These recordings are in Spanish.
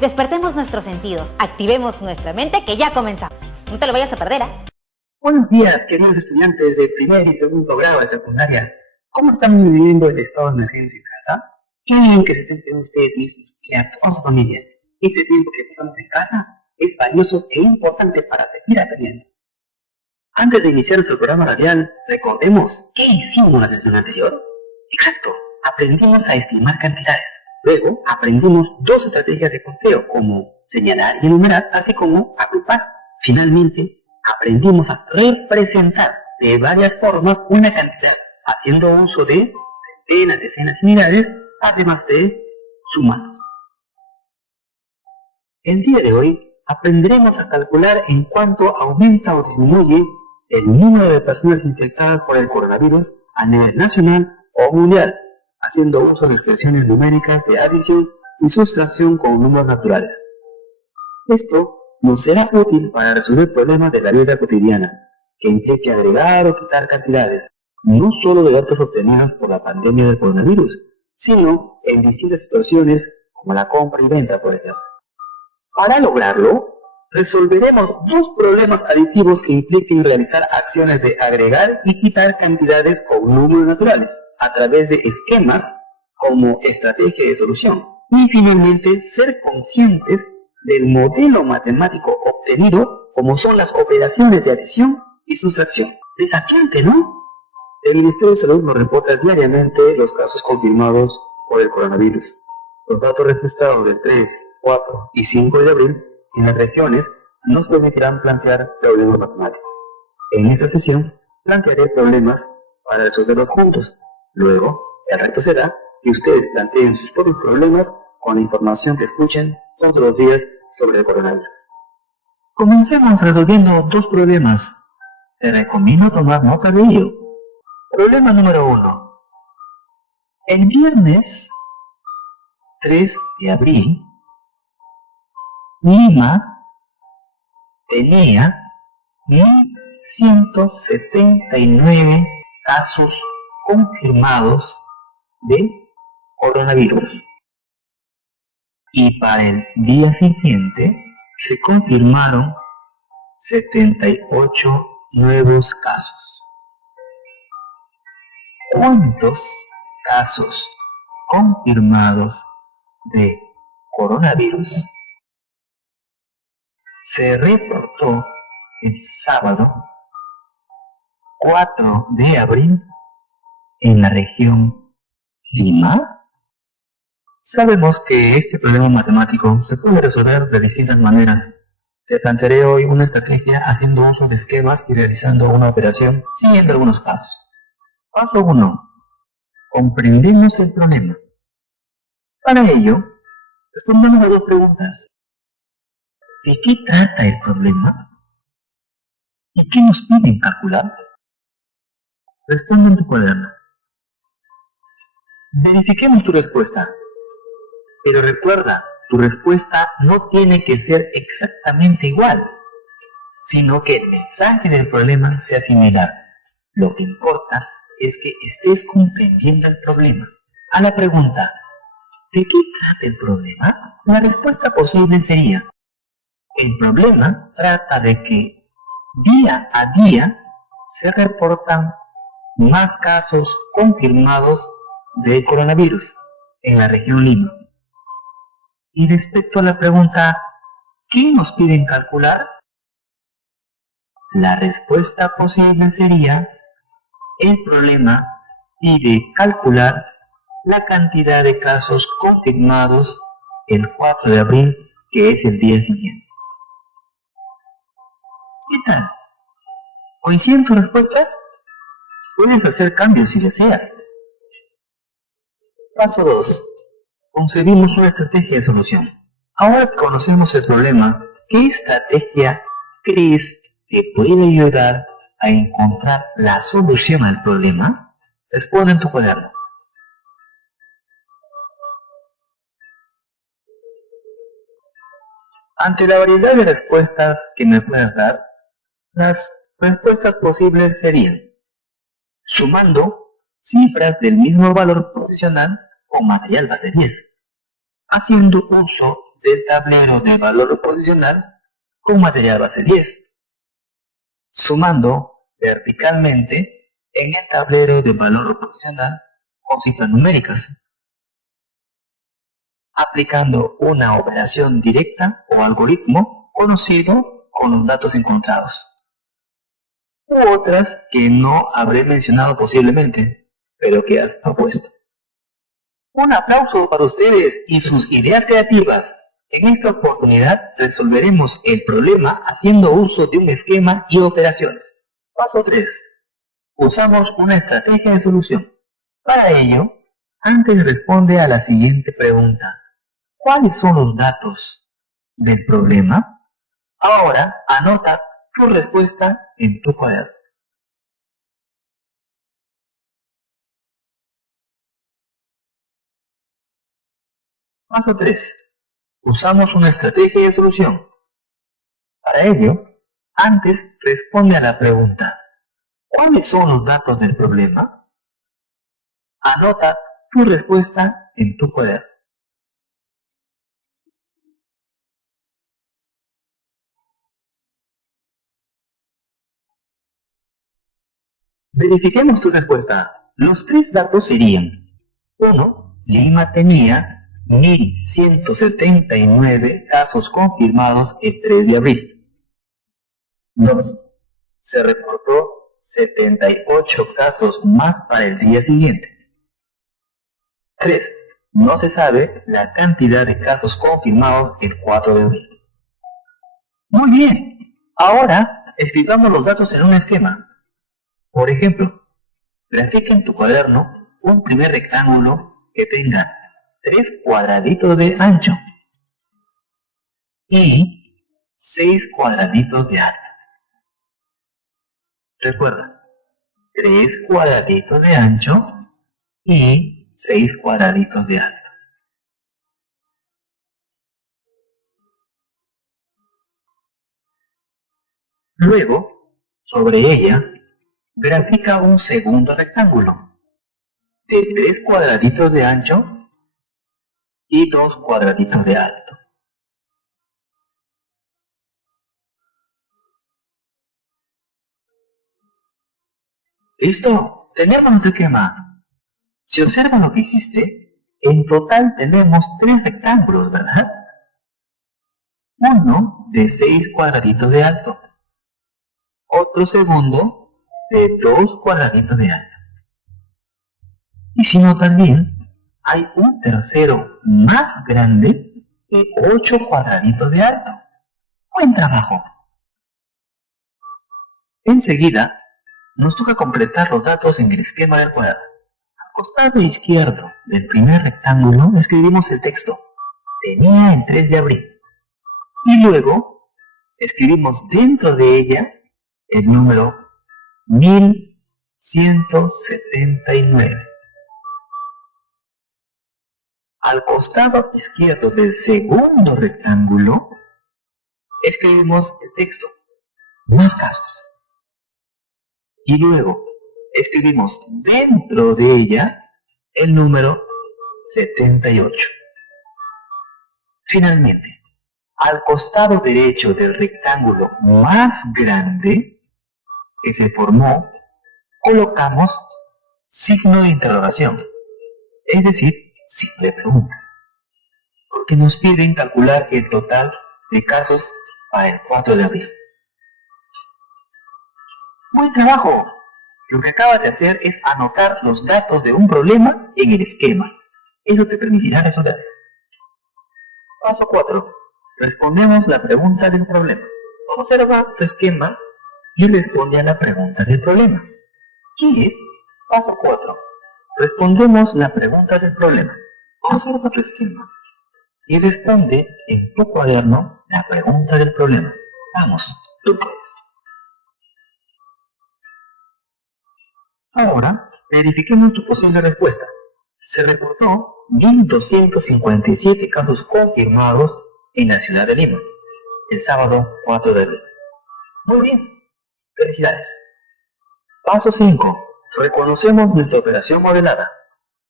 Despertemos nuestros sentidos, activemos nuestra mente, que ya comenzamos. No te lo vayas a perder, ¿eh? Buenos días, queridos estudiantes de primer y segundo grado de secundaria. ¿Cómo están viviendo el estado de emergencia en casa? Qué bien que se estén cuidando ustedes mismos y a toda su familia. Este tiempo que pasamos en casa es valioso e importante para seguir aprendiendo. Antes de iniciar nuestro programa radial, recordemos qué hicimos en la sesión anterior. Exacto, aprendimos a estimar cantidades. Luego aprendimos dos estrategias de conteo, como señalar y enumerar, así como agrupar. Finalmente, aprendimos a representar de varias formas una cantidad, haciendo uso de centenas, decenas y millares, además de sumados. El día de hoy aprenderemos a calcular en cuánto aumenta o disminuye el número de personas infectadas por el coronavirus a nivel nacional o mundial, haciendo uso de expresiones numéricas de adición y sustracción con números naturales. Esto nos será útil para resolver problemas de la vida cotidiana, que implique agregar o quitar cantidades, no solo de datos obtenidos por la pandemia del coronavirus, sino en distintas situaciones como la compra y venta, por ejemplo. Para lograrlo, resolveremos dos problemas aditivos que impliquen realizar acciones de agregar y quitar cantidades con números naturales, a través de esquemas como estrategia de solución. Y finalmente, ser conscientes del modelo matemático obtenido, como son las operaciones de adición y sustracción. Desafiante, ¿no? El Ministerio de Salud nos reporta diariamente los casos confirmados por el coronavirus. Los datos registrados del 3, 4 y 5 de abril en las regiones nos permitirán plantear problemas matemáticos. En esta sesión plantearé problemas para resolverlos juntos. Luego, el reto será que ustedes planteen sus propios problemas con la información que escuchen todos los días sobre el coronavirus. Comencemos resolviendo dos problemas. Te recomiendo tomar nota de ello. Problema número 1. El viernes 3 de abril, Lima tenía 1.179 casos confirmados de coronavirus. Y para el día siguiente se confirmaron 78 nuevos casos. ¿Cuántos casos confirmados de coronavirus se reportó el sábado 4 de abril en la región Lima? Sabemos que este problema matemático se puede resolver de distintas maneras. Te plantearé hoy una estrategia haciendo uso de esquemas y realizando una operación siguiendo algunos pasos. Paso 1. Comprendemos el problema. Para ello, respondamos a dos preguntas. ¿De qué trata el problema? ¿Y qué nos piden calcular? Responde en tu cuaderno. Verifiquemos tu respuesta. Pero recuerda, tu respuesta no tiene que ser exactamente igual, sino que el mensaje del problema sea similar. Lo que importa es que estés comprendiendo el problema. A la pregunta, ¿de qué trata el problema? La respuesta posible sería: el problema trata de que día a día se reportan más casos confirmados de coronavirus en la región Lima. Y respecto a la pregunta, ¿qué nos piden calcular? La respuesta posible sería: el problema pide calcular la cantidad de casos confirmados el 4 de abril, que es el día siguiente. ¿Qué tal? ¿Coinciden tus respuestas? Puedes hacer cambios si deseas. Paso 2. Concebimos una estrategia de solución. Ahora que conocemos el problema, ¿qué estrategia crees que puede ayudar a encontrar la solución al problema? Responde en tu cuaderno. Ante la variedad de respuestas que me puedas dar, las respuestas posibles serían: sumando cifras del mismo valor posicional con material base 10, haciendo uso del tablero de valor posicional con material base 10, sumando verticalmente en el tablero de valor posicional con cifras numéricas, aplicando una operación directa o algoritmo conocido con los datos encontrados, u otras que no habré mencionado posiblemente, pero que has propuesto. Un aplauso para ustedes y sus ideas creativas. En esta oportunidad resolveremos el problema haciendo uso de un esquema y operaciones. Paso 3. Usamos una estrategia de solución. Para ello, antes responde a la siguiente pregunta. ¿Cuáles son los datos del problema? Ahora anota tu respuesta en tu cuaderno. Paso 3. Usamos una estrategia de solución. Para ello, antes responde a la pregunta. ¿Cuáles son los datos del problema? Anota tu respuesta en tu cuaderno. Verifiquemos tu respuesta. Los 3 datos serían: 1. Lima tenía 1.179 casos confirmados el 3 de abril. 2. Se reportó 78 casos más para el día siguiente. 3. No se sabe la cantidad de casos confirmados el 4 de abril. Muy bien. Ahora escribamos los datos en un esquema. Por ejemplo, grafica en tu cuaderno un primer rectángulo que tenga 3 cuadraditos de ancho y 6 cuadraditos de alto. Recuerda, 3 cuadraditos de ancho y 6 cuadraditos de alto. Luego, sobre ella, grafica un segundo rectángulo de 3 cuadraditos de ancho y 2 cuadraditos de alto. ¡Listo! Tenemos nuestro esquema. Si observan lo que hiciste, en total tenemos 3 rectángulos, ¿verdad? Uno de 6 cuadraditos de alto, otro segundo de 2 cuadraditos de alto. Y si notas bien, hay un tercero más grande de 8 cuadraditos de alto. ¡Buen trabajo! Enseguida, nos toca completar los datos en el esquema del cuaderno. Al costado izquierdo del primer rectángulo escribimos el texto. Tenía el 3 de abril. Y luego escribimos dentro de ella el número 1179. Al costado izquierdo del segundo rectángulo escribimos el texto. Más casos. Y luego escribimos dentro de ella el número 78. Finalmente, al costado derecho del rectángulo más grande que se formó, colocamos signo de interrogación, es decir, simple pregunta, porque nos piden calcular el total de casos para el 4 de abril. ¡Buen trabajo! Lo que acabas de hacer es anotar los datos de un problema en el esquema. Eso te permitirá resolver. Paso 4. Respondemos la pregunta del problema. Observa tu esquema y responde a la pregunta del problema. ¿Qué es? Paso 4. Respondemos la pregunta del problema. Observa tu esquema y responde en tu cuaderno la pregunta del problema. Vamos, tú puedes. Ahora, verifiquemos tu posible respuesta. Se reportó 1.257 casos confirmados en la ciudad de Lima, el sábado 4 de abril. Muy bien, felicidades. Paso 5. Reconocemos nuestra operación modelada.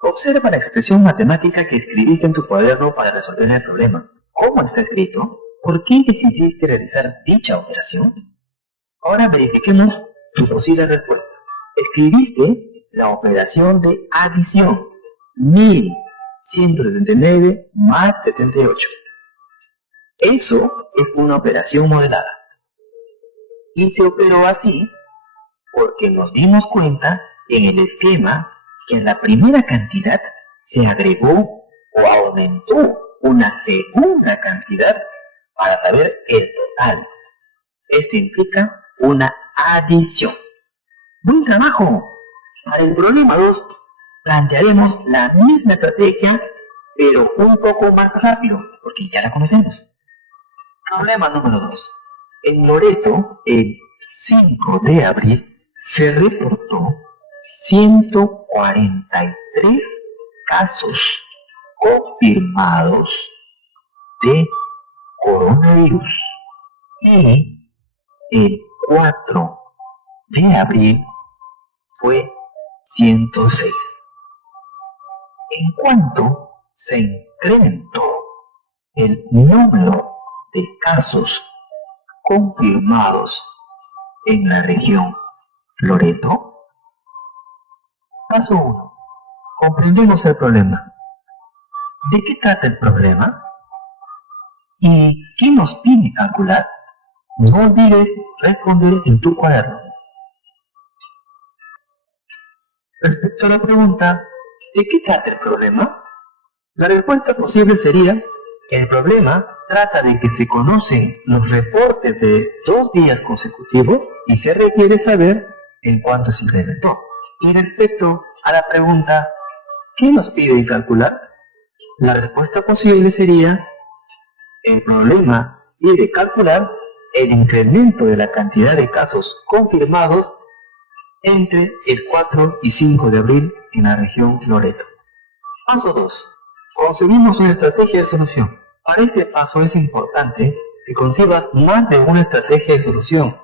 Observa la expresión matemática que escribiste en tu cuaderno para resolver el problema. cómo está escrito, por qué decidiste realizar dicha operación. Ahora verifiquemos tu posible respuesta. Escribiste la operación de adición, 1179 más 78. Eso es una operación modelada. Y se operó así porque nos dimos cuenta en el esquema que en la primera cantidad se agregó o aumentó una segunda cantidad para saber el total. Esto implica una adición. ¡Buen trabajo! Para el problema 2 plantearemos la misma estrategia, pero un poco más rápido, porque ya la conocemos. Problema número 2. En Loreto, el 5 de abril, se reportó 143 casos confirmados de coronavirus. Y el 4 de abril fue 106. En cuanto se incrementó el número de casos confirmados en la región Loreto. Paso 1. Comprendemos el problema. ¿De qué trata el problema? ¿Y qué nos pide calcular? No olvides responder en tu cuaderno. Respecto a la pregunta, ¿de qué trata el problema? La respuesta posible sería: el problema trata de que se conocen los reportes de 2 días consecutivos y se requiere saber en cuánto se incrementó. Y respecto a la pregunta, ¿qué nos pide calcular? La respuesta posible sería: el problema pide calcular el incremento de la cantidad de casos confirmados entre el 4 y 5 de abril en la región Loreto. Paso 2. Concebimos una estrategia de solución. Para este paso es importante que concebas más de una estrategia de solución.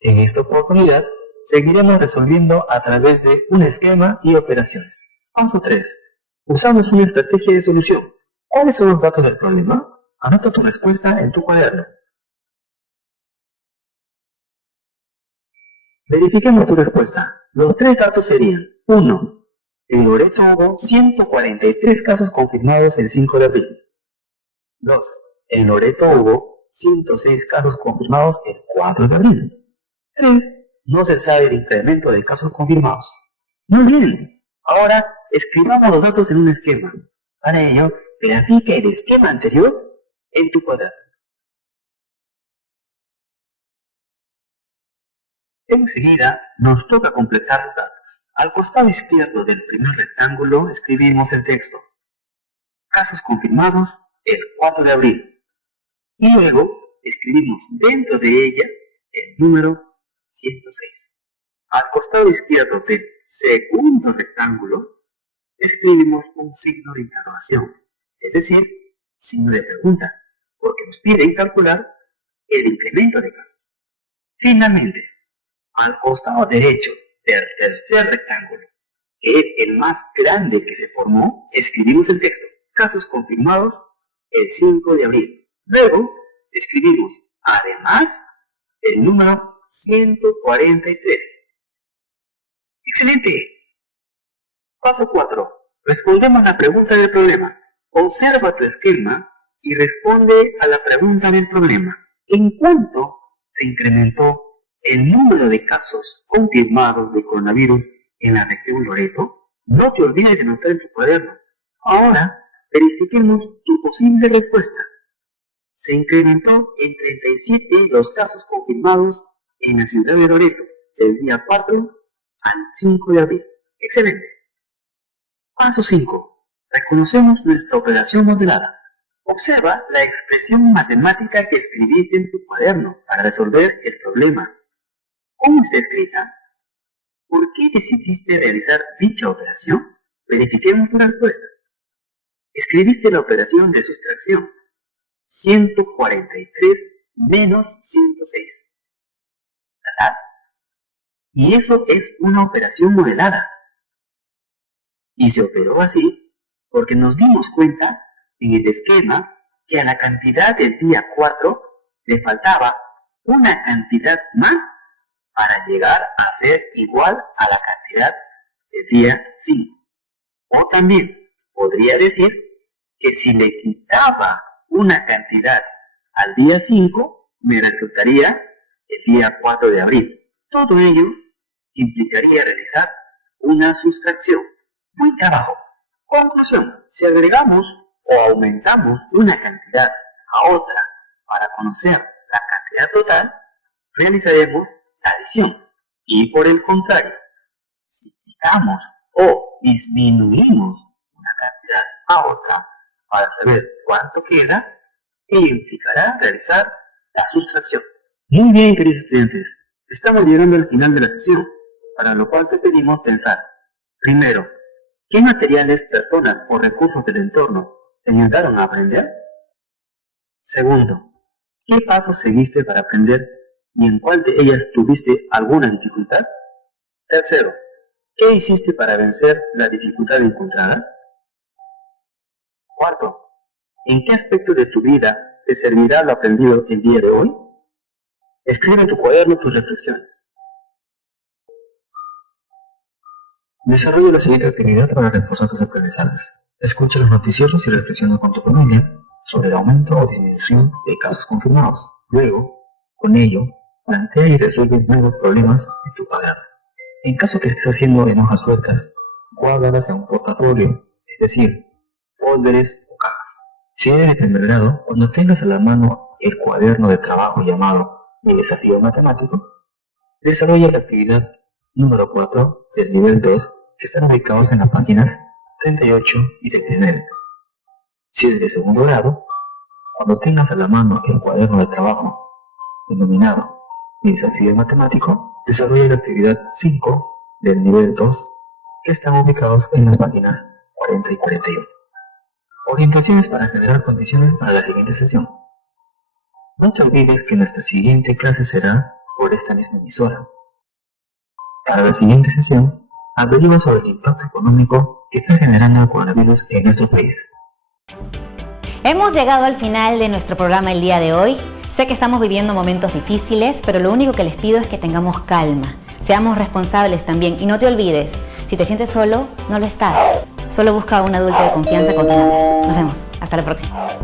En esta oportunidad seguiremos resolviendo a través de un esquema y operaciones. Paso 3. Usamos una estrategia de solución. ¿Cuáles son los datos del problema? Anota tu respuesta en tu cuaderno. Verifiquemos tu respuesta. Los 3 datos serían: 1. En Loreto hubo 143 casos confirmados el 5 de abril. 2. En Loreto hubo 106 casos confirmados el 4 de abril. 3. No se sabe el incremento de casos confirmados. Muy bien. Ahora escribamos los datos en un esquema. Para ello, grafica el esquema anterior en tu cuaderno. Enseguida nos toca completar los datos. Al costado izquierdo del primer rectángulo escribimos el texto: casos confirmados el 4 de abril. Y luego escribimos dentro de ella el número 106. Al costado izquierdo del segundo rectángulo escribimos un signo de interrogación, es decir, signo de pregunta, porque nos piden calcular el incremento de casos. Finalmente, al costado derecho del tercer rectángulo, que es el más grande que se formó, escribimos el texto: casos confirmados el 5 de abril. Luego escribimos además el número 143. ¡Excelente! Paso 4. Respondemos la pregunta del problema. Observa tu esquema y responde a la pregunta del problema. ¿En cuánto se incrementó el número de casos confirmados de coronavirus en la región Loreto? No te olvides de anotar en tu cuaderno. Ahora verifiquemos tu posible respuesta. Se incrementó en 37 los casos confirmados en la ciudad de Loreto, del día 4 al 5 de abril. ¡Excelente! Paso 5. Reconocemos nuestra operación modelada. Observa la expresión matemática que escribiste en tu cuaderno para resolver el problema. ¿Cómo está escrita? ¿Por qué decidiste realizar dicha operación? Verifiquemos tu respuesta. Escribiste la operación de sustracción: 143 menos 106. ¿Verdad? Y eso es una operación modelada. Y se operó así porque nos dimos cuenta en el esquema que a la cantidad del día 4 le faltaba una cantidad más para llegar a ser igual a la cantidad del día 5. O también podría decir que si le quitaba una cantidad al día 5, me resultaría el día 4 de abril. Todo ello implicaría realizar una sustracción. Buen trabajo. Conclusión. Si agregamos o aumentamos una cantidad a otra para conocer la cantidad total, realizaremos la adición. Y por el contrario, si quitamos o disminuimos una cantidad a otra para saber cuánto queda, ello implicará realizar la sustracción. Muy bien, queridos estudiantes, estamos llegando al final de la sesión, para lo cual te pedimos pensar. Primero, ¿qué materiales, personas o recursos del entorno te ayudaron a aprender? Segundo, ¿qué pasos seguiste para aprender y en cuál de ellas tuviste alguna dificultad? Tercero, ¿qué hiciste para vencer la dificultad encontrada? Cuarto, ¿en qué aspecto de tu vida te servirá lo aprendido el día de hoy? Escribe en tu cuaderno tus reflexiones. Desarrolla la siguiente actividad para reforzar tus aprendizajes. Escucha los noticieros y reflexiona con tu familia sobre el aumento o disminución de casos confirmados. Luego, con ello, plantea y resuelve nuevos problemas en tu cuaderno. En caso que estés haciendo en hojas sueltas, guárdalas en un portafolio, es decir, folders o cajas. Si eres de primer grado, cuando tengas a la mano el cuaderno de trabajo llamado el desafío matemático, desarrolla la actividad número 4 del nivel 2 que están ubicados en las páginas 38 y 39. Si eres de segundo grado, cuando tengas a la mano el cuaderno de trabajo denominado el desafío matemático, desarrolla la actividad 5 del nivel 2 que están ubicados en las páginas 40 y 41. Orientaciones para generar condiciones para la siguiente sesión. No te olvides que nuestra siguiente clase será por esta misma emisora. Para la siguiente sesión, hablaremos sobre el impacto económico que está generando el coronavirus en nuestro país. Hemos llegado al final de nuestro programa el día de hoy. Sé que estamos viviendo momentos difíciles, pero lo único que les pido es que tengamos calma. Seamos responsables también y no te olvides, si te sientes solo, no lo estás. Solo busca a un adulto de confianza con quien hablar. Nos vemos. Hasta la próxima.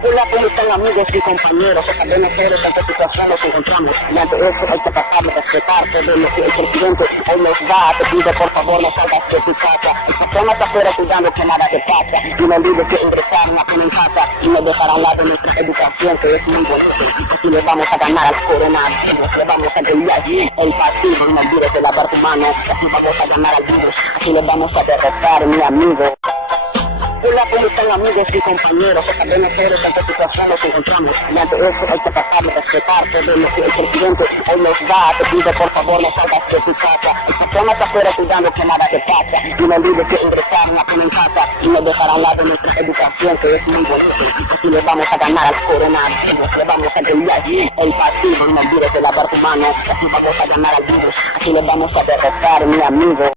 Hola, ¿cómo están amigos y compañeros? También nosotros en esta situación nos encontramos y ante esto hay que pasar a respetar de lo que el presidente hoy nos da. Te pido por favor no salgas de tu casa, estamos afuera cuidando que nada te pasa y no olvides que ingresar en casa y nos dejará a lado nuestra educación que es muy bonita. Así le vamos a ganar al coronavirus, le vamos a pelear el partido, no olvides de lavar tu mano, así vamos a ganar al virus, así le vamos a derrotar mi amigo. Hola, ¿cómo están amigos y compañeros? También nosotros en esta situación nos encontramos y ante esto hay que pasar a respetar de lo que el presidente hoy nos da. Te pido por favor no salgas de tu casa, estamos afuera cuidando que nada te pasa y no olvides que ingresar en casa y nos dejará a lado nuestra educación que es muy bonita. Así le vamos a ganar al coronavirus, le vamos a pelear el partido, no olvides de lavar tu mano, así vamos a ganar al virus, así le vamos a derrotar mi amigo.